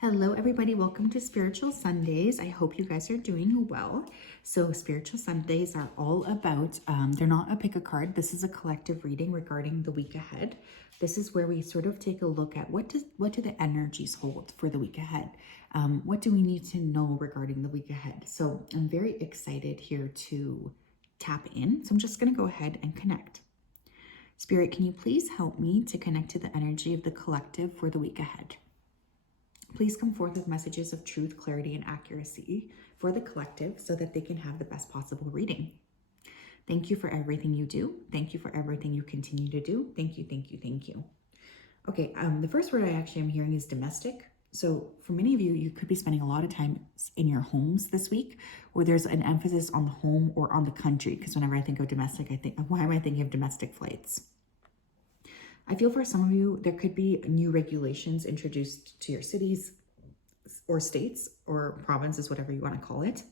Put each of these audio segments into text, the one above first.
Hello, everybody. Welcome to Spiritual Sundays. I hope you guys are doing well. So, Spiritual Sundays are all about, they're not a pick a card. This is a collective reading regarding the week ahead. This is where we sort of take a look at what do the energies hold for the week ahead? What do we need to know regarding the week ahead? So, I'm very excited here to tap in. So, I'm just going to go ahead and connect. Spirit, can you please help me to connect to the energy of the collective for the week ahead? Please come forth with messages of truth, clarity, and accuracy for the collective so that they can have the best possible reading. Thank you for everything you do. Thank you for everything you continue to do. Thank you, thank you, thank you. Okay, the first word I actually am hearing is domestic. So for many of you, you could be spending a lot of time in your homes this week, where there's an emphasis on the home or on the country. Because whenever I think of domestic, I think, why am I thinking of domestic flights? I feel for some of you, there could be new regulations introduced to your cities or states or provinces, whatever you want to call it,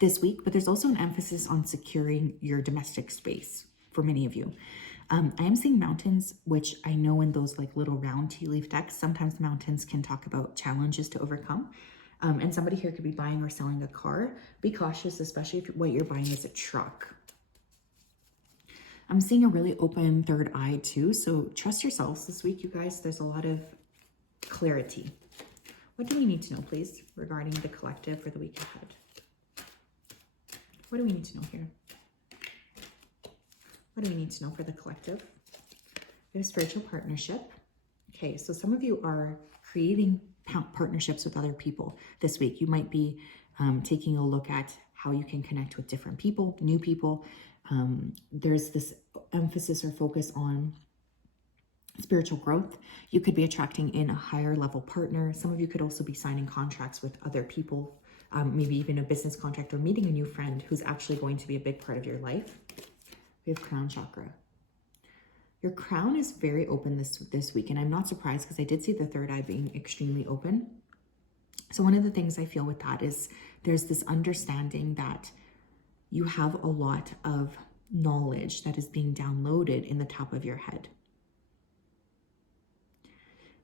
this week, but there's also an emphasis on securing your domestic space for many of you. I am seeing mountains, which I know in those like little round tea leaf decks, sometimes mountains can talk about challenges to overcome. And somebody here could be buying or selling a car. Be cautious, especially if what you're buying is a truck. I'm seeing a really open third eye too. So trust yourselves this week, you guys. There's a lot of clarity. What do we need to know, please, regarding the collective for the week ahead? What do we need to know here? What do we need to know for the collective? We have spiritual partnership. Okay, so some of you are creating partnerships with other people this week. You might be taking a look at how you can connect with different people, new people. There's this emphasis or focus on spiritual growth. You could be attracting in a higher level partner. Some of you could also be signing contracts with other people, maybe even a business contract or meeting a new friend who's actually going to be a big part of your life. We have crown chakra. Your crown is very open this week, and I'm not surprised because I did see the third eye being extremely open. So one of the things I feel with that is there's this understanding that you have a lot of knowledge that is being downloaded in the top of your head.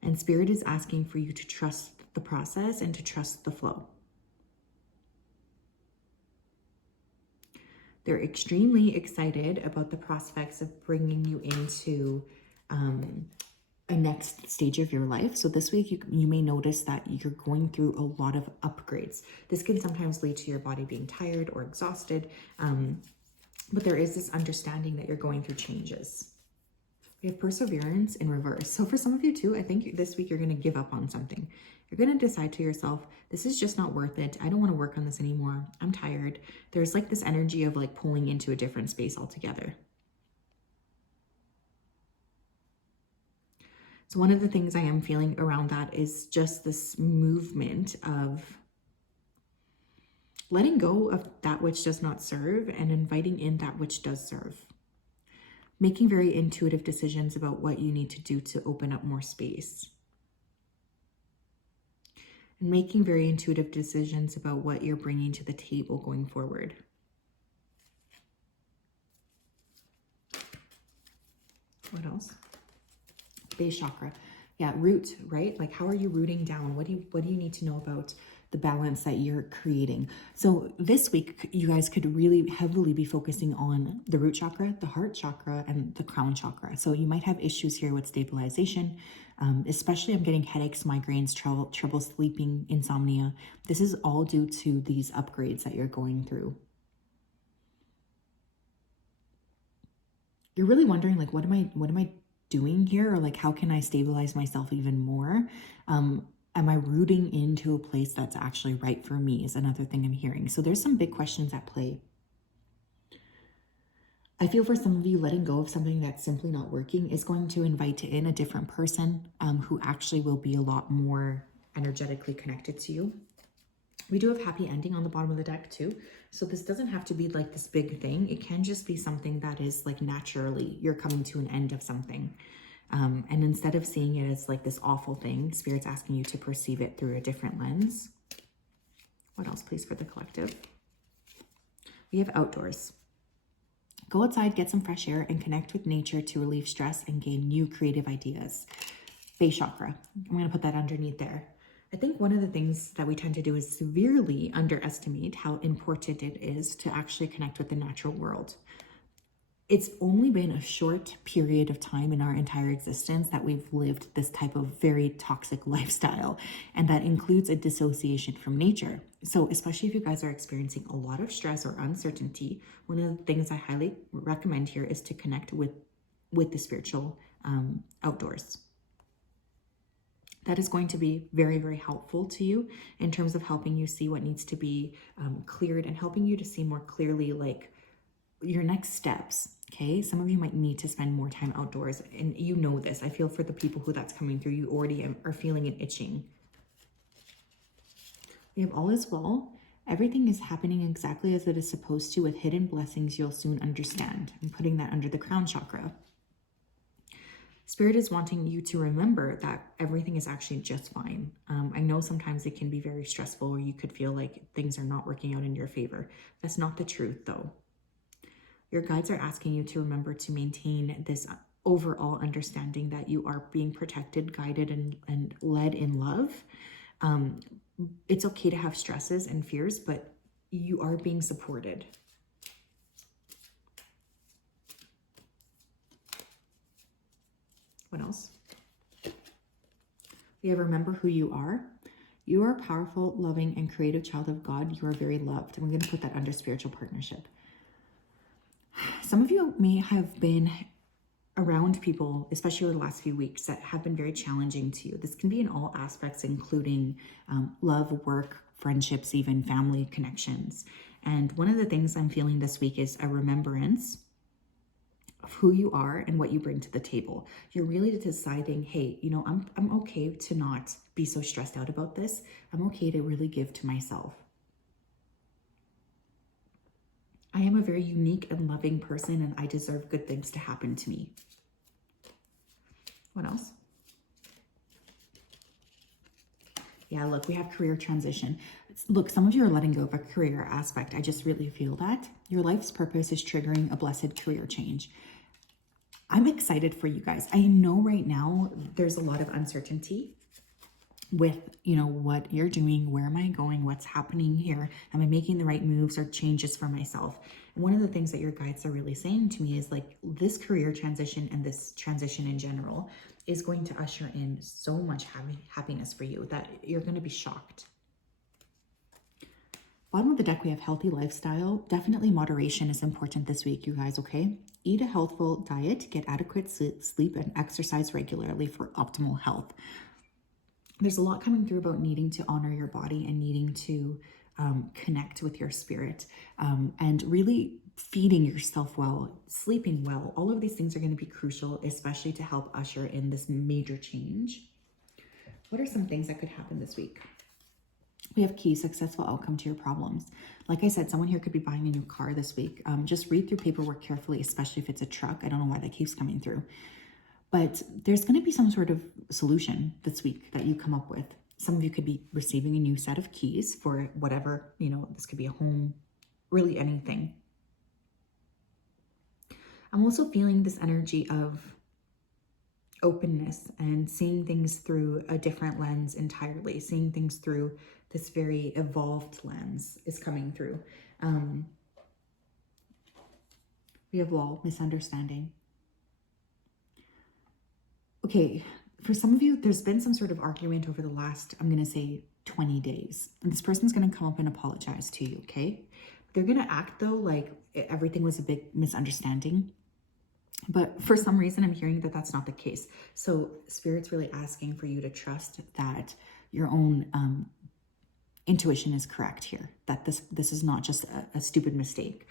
And Spirit is asking for you to trust the process and to trust the flow. They're extremely excited about the prospects of bringing you into a next stage of your life. So this week, you may notice that you're going through a lot of upgrades. This can sometimes lead to your body being tired or exhausted, but there is this understanding that you're going through changes. We have perseverance in reverse. So for some of you too, I think this week you're going to give up on something. You're going to decide to yourself, this is just not worth it. I don't want to work on this anymore. I'm tired. There's like this energy of like pulling into a different space altogether. So one of the things I am feeling around that is just this movement of letting go of that which does not serve and inviting in that which does serve. Making very intuitive decisions about what you need to do to open up more space. And making very intuitive decisions about what you're bringing to the table going forward. What else? Base chakra. Yeah, root, right? Like how are you rooting down? What do you need to know about the balance that you're creating? So this week, you guys could really heavily be focusing on the root chakra, the heart chakra, and the crown chakra. So you might have issues here with stabilization, especially I'm getting headaches, migraines, trouble sleeping, insomnia. This is all due to these upgrades that you're going through. You're really wondering, like, what am I doing here? Or like, how can I stabilize myself even more? Am I rooting into a place that's actually right for me is another thing I'm hearing. So there's some big questions at play. I feel for some of you, letting go of something that's simply not working is going to invite in a different person who actually will be a lot more energetically connected to you. We do have happy ending on the bottom of the deck too. So this doesn't have to be like this big thing. It can just be something that is like naturally you're coming to an end of something. And instead of seeing it as like this awful thing, Spirit's asking you to perceive it through a different lens. What else, please, for the collective? We have outdoors. Go outside, get some fresh air, and connect with nature to relieve stress and gain new creative ideas. Base chakra. I'm going to put that underneath there. I think one of the things that we tend to do is severely underestimate how important it is to actually connect with the natural world. It's only been a short period of time in our entire existence that we've lived this type of very toxic lifestyle, and that includes a dissociation from nature. So, especially if you guys are experiencing a lot of stress or uncertainty, one of the things I highly recommend here is to connect with the spiritual outdoors. That is going to be very, very helpful to you in terms of helping you see what needs to be cleared and helping you to see more clearly, like, your next steps. Okay, some of you might need to spend more time outdoors, and you know this. I feel for the people who that's coming through. You already are feeling it itching. We have all is well. Everything is happening exactly as it is supposed to, with hidden blessings you'll soon understand. I'm putting that under the crown chakra. Spirit is wanting you to remember that everything is actually just fine. I know sometimes it can be very stressful, or you could feel like things are not working out in your favor. That's not the truth, though. Your guides are asking you to remember to maintain this overall understanding that you are being protected, guided, and led in love. It's okay to have stresses and fears, but you are being supported. What else? We have remember who you are. You are a powerful, loving, and creative child of God. You are very loved. And we're going to put that under spiritual partnership. Some of you may have been around people, especially over the last few weeks, that have been very challenging to you. This can be in all aspects, including love, work, friendships, even family connections. And one of the things I'm feeling this week is a remembrance of who you are and what you bring to the table. You're really deciding, hey, you know, I'm okay to not be so stressed out about this. I'm okay to really give to myself. I am a very unique and loving person, and I deserve good things to happen to me. What else? Yeah, look, we have career transition. Look, some of you are letting go of a career aspect. I just really feel that. Your life's purpose is triggering a blessed career change. I'm excited for you guys. I know right now there's a lot of uncertainty with, you know, what you're doing, where am I going, what's happening here, am I making the right moves or changes for myself? And one of the things that your guides are really saying to me is, like, this career transition and this transition in general is going to usher in so much happiness for you that you're going to be shocked. Bottom of the deck, we have healthy lifestyle. Definitely moderation is important this week, you guys, okay? Eat a healthful diet, get adequate sleep, and exercise regularly for optimal health. There's a lot coming through about needing to honor your body and needing to connect with your spirit, and really feeding yourself well, sleeping well. All of these things are going to be crucial, especially to help usher in this major change. What are some things that could happen this week? We have key successful outcome to your problems. Like I said, someone here could be buying a new car this week. Just read through paperwork carefully, especially if it's a truck. I don't know why that keeps coming through. But there's going to be some sort of solution this week that you come up with. Some of you could be receiving a new set of keys for whatever, you know, this could be a home, really anything. I'm also feeling this energy of openness and seeing things through a different lens entirely. Seeing things through this very evolved lens is coming through. We have wall, misunderstanding. Okay, for some of you, there's been some sort of argument over the last, I'm going to say 20 days. And this person's going to come up and apologize to you, okay? They're going to act, though, like everything was a big misunderstanding. But for some reason, I'm hearing that that's not the case. So Spirit's really asking for you to trust that your own intuition is correct here, that this is not just a stupid mistake.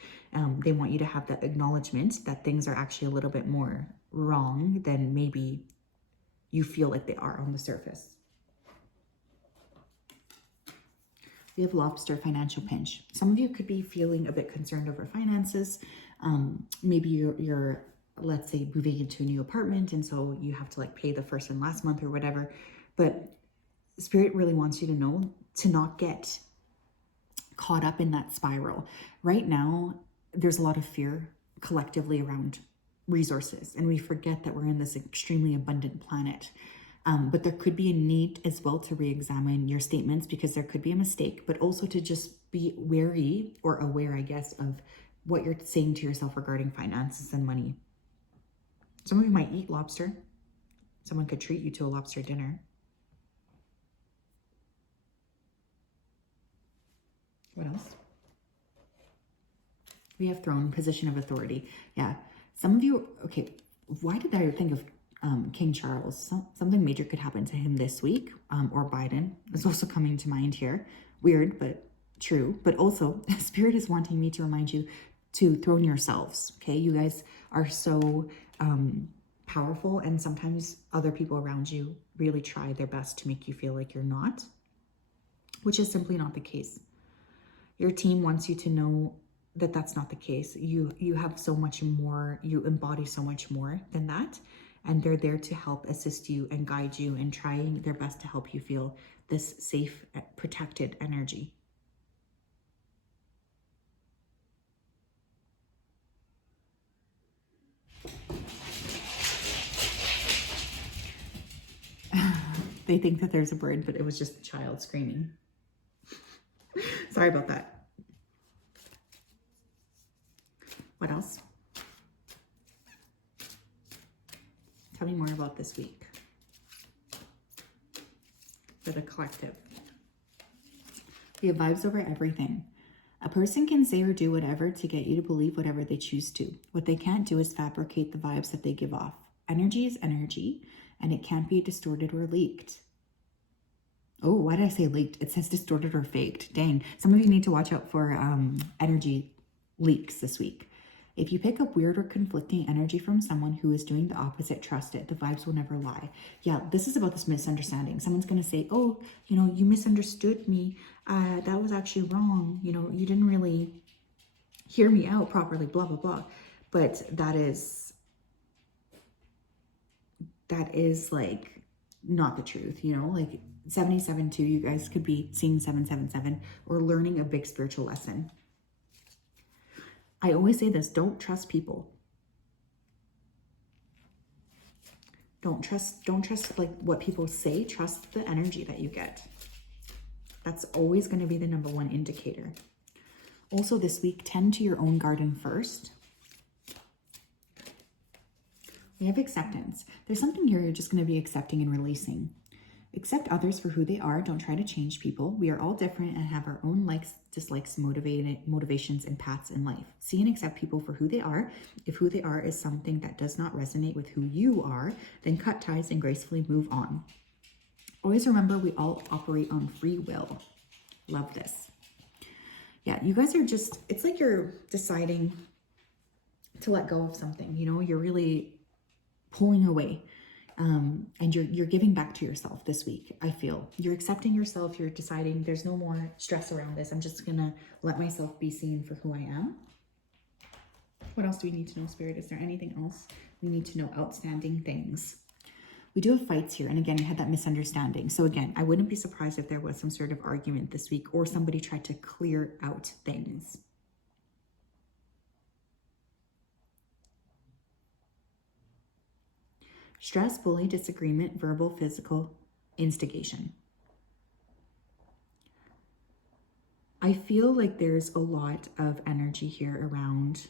They want you to have that acknowledgement that things are actually a little bit more wrong than maybe you feel like they are on the surface. We have lobster, financial pinch. Some of you could be feeling a bit concerned over finances. Maybe you're, let's say, moving into a new apartment, and so you have to like pay the first and last month or whatever. But Spirit really wants you to know to not get caught up in that spiral. Right now, there's a lot of fear collectively around resources, and we forget that we're in this extremely abundant planet. But there could be a need as well to re-examine your statements because there could be a mistake, but also to just be wary or aware, I guess, of what you're saying to yourself regarding finances and money. Some of you might eat lobster. Someone could treat you to a lobster dinner. What else? We have throne, position of authority. Yeah. Some of you, okay, why did I think of King Charles? Something major could happen to him this week, or Biden is also coming to mind here. Weird, but true. But also, Spirit is wanting me to remind you to throne yourselves, okay? You guys are so powerful, and sometimes other people around you really try their best to make you feel like you're not, which is simply not the case. Your team wants you to know that that's not the case. You have so much more, you embody so much more than that. And they're there to help assist you and guide you and trying their best to help you feel this safe, protected energy. They think that there's a bird, but it was just a child screaming. Sorry about that. What else? Tell me more about this week for the collective. We have vibes over everything. A person can say or do whatever to get you to believe whatever they choose to. What they can't do is fabricate the vibes that they give off. Energy is energy, and it can't be distorted or leaked. Oh, why did I say leaked? It says distorted or faked. Dang. Some of you need to watch out for energy leaks this week. If you pick up weird or conflicting energy from someone who is doing the opposite, trust it. The vibes will never lie. Yeah, this is about this misunderstanding. Someone's going to say, oh, you know, you misunderstood me. That was actually wrong. You know, you didn't really hear me out properly, blah, blah, blah. But that is like not the truth, you know, like 77 too. You guys could be seeing 777 or learning a big spiritual lesson. I always say this, don't trust people. Don't trust like what people say, trust the energy that you get. That's always going to be the number one indicator. Also this week, tend to your own garden first. We have acceptance. There's something here you're just going to be accepting and releasing. Accept others for who they are. Don't try to change people. We are all different and have our own likes, dislikes, motivations, and paths in life. See and accept people for who they are. If who they are is something that does not resonate with who you are, then cut ties and gracefully move on. Always remember, we all operate on free will. Love this. Yeah, you guys are just, it's like you're deciding to let go of something. You know, you're really pulling away. And you're giving back to yourself this week. I feel you're accepting yourself. You're deciding there's no more stress around this. I'm just gonna let myself be seen for who I am. What else do we need to know, Spirit? Is there anything else we need to know? Outstanding things. We do have fights here. And again, we had that misunderstanding. So again, I wouldn't be surprised if there was some sort of argument this week or somebody tried to clear out things. Stress, bully, disagreement, verbal, physical, instigation. I feel like there's a lot of energy here around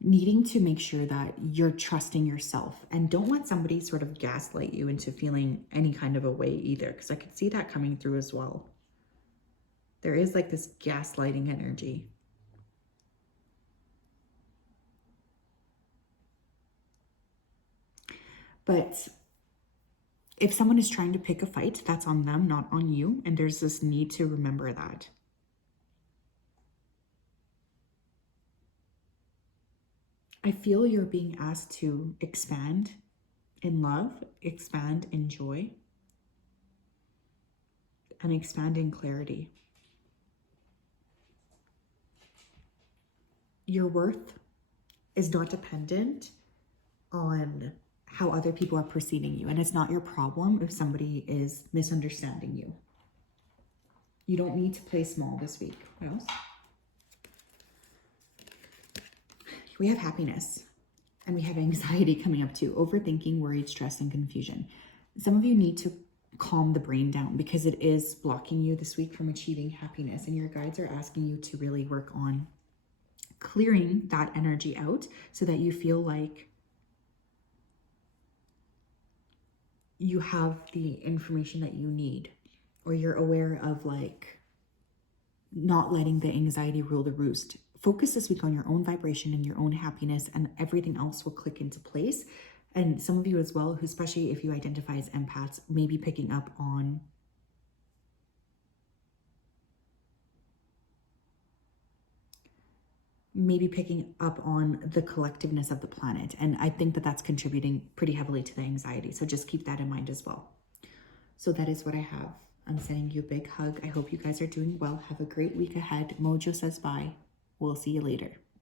needing to make sure that you're trusting yourself and don't let somebody sort of gaslight you into feeling any kind of a way either, because I could see that coming through as well. There is like this gaslighting energy. But if someone is trying to pick a fight, that's on them, not on you. And there's this need to remember that. I feel you're being asked to expand in love, expand in joy, and expand in clarity. Your worth is not dependent on how other people are perceiving you. And it's not your problem if somebody is misunderstanding you. You don't need to play small this week. What else? We have happiness. And we have anxiety coming up too, overthinking, worried, stress, and confusion. Some of you need to calm the brain down because it is blocking you this week from achieving happiness. And your guides are asking you to really work on clearing that energy out so that you feel like you have the information that you need, or you're aware of like not letting the anxiety rule the roost. Focus this week on your own vibration and your own happiness, and everything else will click into place. And some of you as well, who, especially if you identify as empaths, may be picking up on the collectiveness of the planet. And I think that that's contributing pretty heavily to the anxiety. So just keep that in mind as well. So that is what I have. I'm sending you a big hug. I hope you guys are doing well. Have a great week ahead. Mojo says bye. We'll see you later.